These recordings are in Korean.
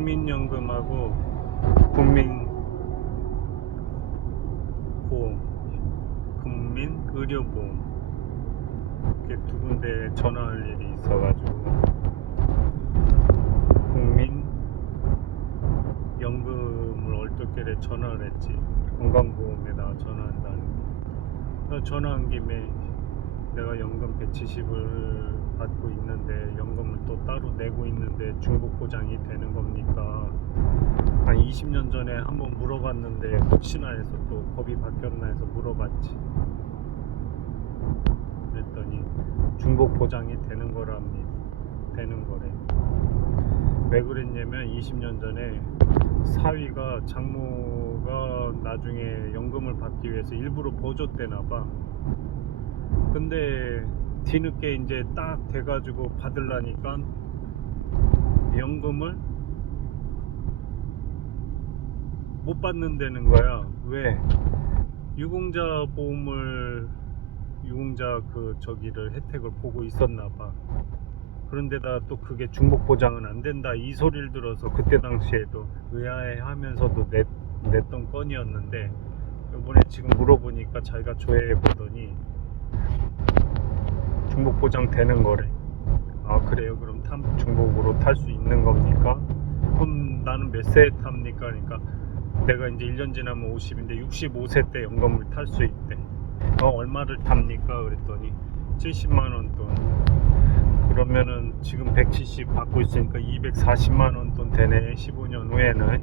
국민연금하고 국민 보험, 국민 의료보험 이렇게 두 군데 전화할 일이 있어가지고 국민 연금을 얼떨결에 전화를 했지. 건강보험에다가 전화한다는 거. 전화한 김에 내가 연금 170을 받고 있는데 연금을 또 따로 내고 있는데 중복 보장이 되는 겁니까? 한 20년 전에 한번 물어봤는데 혹시나 해서 또 법이 바뀌었나 해서 물어봤지. 그랬더니 중복 보장이 되는 거랍니다. 되는 거래. 왜 그랬냐면 20년 전에 사위가 장모가 나중에 연금을 받기 위해서 일부러 보조 대나 봐. 근데 뒤늦게 이제 딱 돼가지고 받으려니까 연금을 못 받는다는 거야. 왜? 유공자 보험을 유공자 그 저기를 혜택을 보고 있었나 봐. 그런데다 또 그게 중복 보장은 안 된다 이 소리를 들어서 그때 당시에도 의아해 하면서도 냈, 냈던 건이었는데 이번에 지금 물어보니까 자기가 조회해 보더니 중복 보장 되는 거래. 아 그래요? 그럼 탐 중복으로 탈 수 있는 겁니까? 그럼 나는 몇 세에 탑니까? 그러니까 내가 이제 1년 지나면 50인데 65세 때 연금을 탈 수 있대. 어, 얼마를 탑니까? 그랬더니 70만 원 돈. 그러면은 지금 170 받고 있으니까 240만 원 돈 되네. 15년 후에는.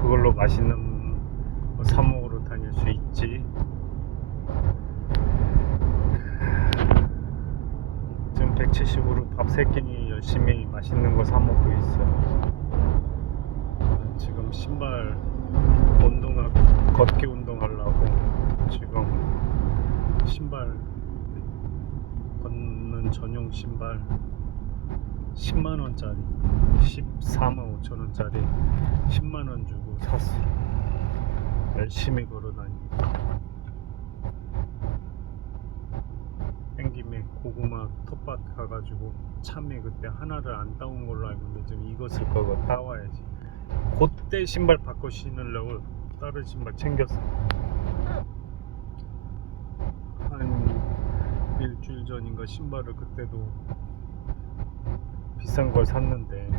그걸로 맛있는 뭐사 먹으러 다닐 수 있지. 지금 170으로 밥세 끼니 열심히 맛있는 거 사 먹고 있어. 아, 지금 신발 운동하 걷기 운동하려고 지금 신발 걷는 전용 신발 10만 원짜리 14만 5천 원짜리 10만 원 주고 샀어. 열심히 걸어 다니고. 땡김에 고구마 텃밭 가가지고 참외 그때 하나를 안 따온 걸로 알고 있는데 지금 익었을 거고 따와야지. 그때 신발 바꿔 신으려고 다른 신발 챙겼어. 한 일주일 전인가 신발을 그때도 비싼 걸 샀는데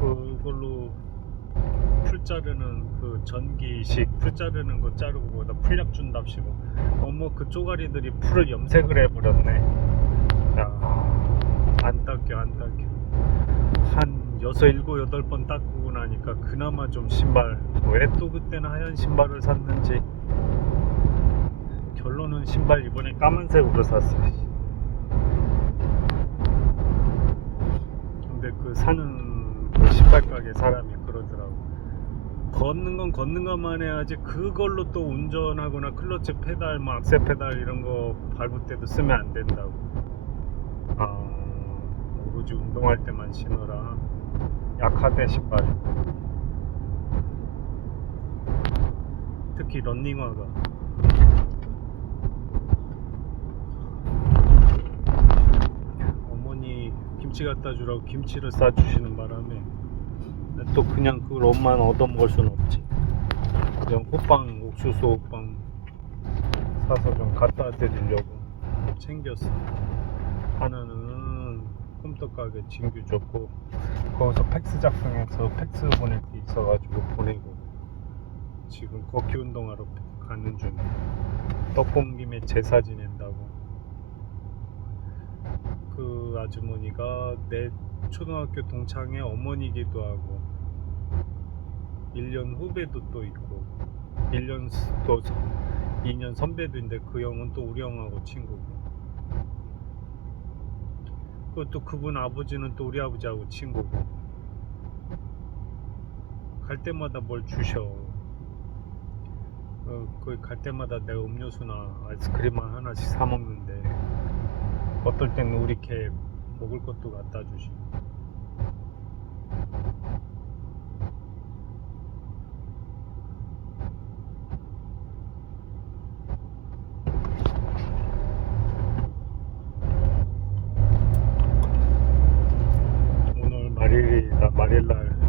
그걸로 풀 자르는 그 전기식 풀 자르는 거 자르고 거기다 풀약 준답시고. 어머 그 쪼가리들이 풀을 염색을 해버렸네. 야안 닦여 안 닦여. 한 여섯 일곱 여덟 번 닦고 나니까 그나마 좀 신발 왜 또 그때는 하얀 신발을 샀는지. 결론은 신발 이번에 까만색으로 샀어 근데 그 사는 그 신발 가게 사람이 그러더라고 걷는 건 걷는 것만 해야지 그걸로 또 운전하거나 클러치 페달, 뭐 악셀 페달 이런 거 밟을 때도 쓰면 안 된다고. 아, 오로지 운동할 때만 신어라. 약하대 신발. 특히 런닝화가. 어머니 김치 갖다 주라고 김치를 싸주시는 바람에 또 그냥 그걸 엄마는 얻어먹을 순 없지. 그냥 호빵 옥수수 호빵 사서 좀 갖다 드리려고 챙겼어. 하나는 홈떡 가게 진규 줬고 거기서 팩스 작성해서 팩스 보낼 게 있어가지고 보내고 지금 걷기 운동하러 가는 중이야. 떡볶 김에 제사 지낸다고. 그 아주머니가 내 초등학교 동창의 어머니기도 하고 1년 후배도 또 있고 1년 또 2년 선배도인데 그 형은 또 우리 형하고 친구고. 그것도 그분 아버지는 또 우리 아버지하고 친구고. 갈 때마다 뭘 주셔. 어, 거기 갈 때마다 내가 음료수나 아이스크림 하나씩 사 먹는데 어떨 때는 우리 걔 먹을 것도 갖다 주시고 말일이다 말일날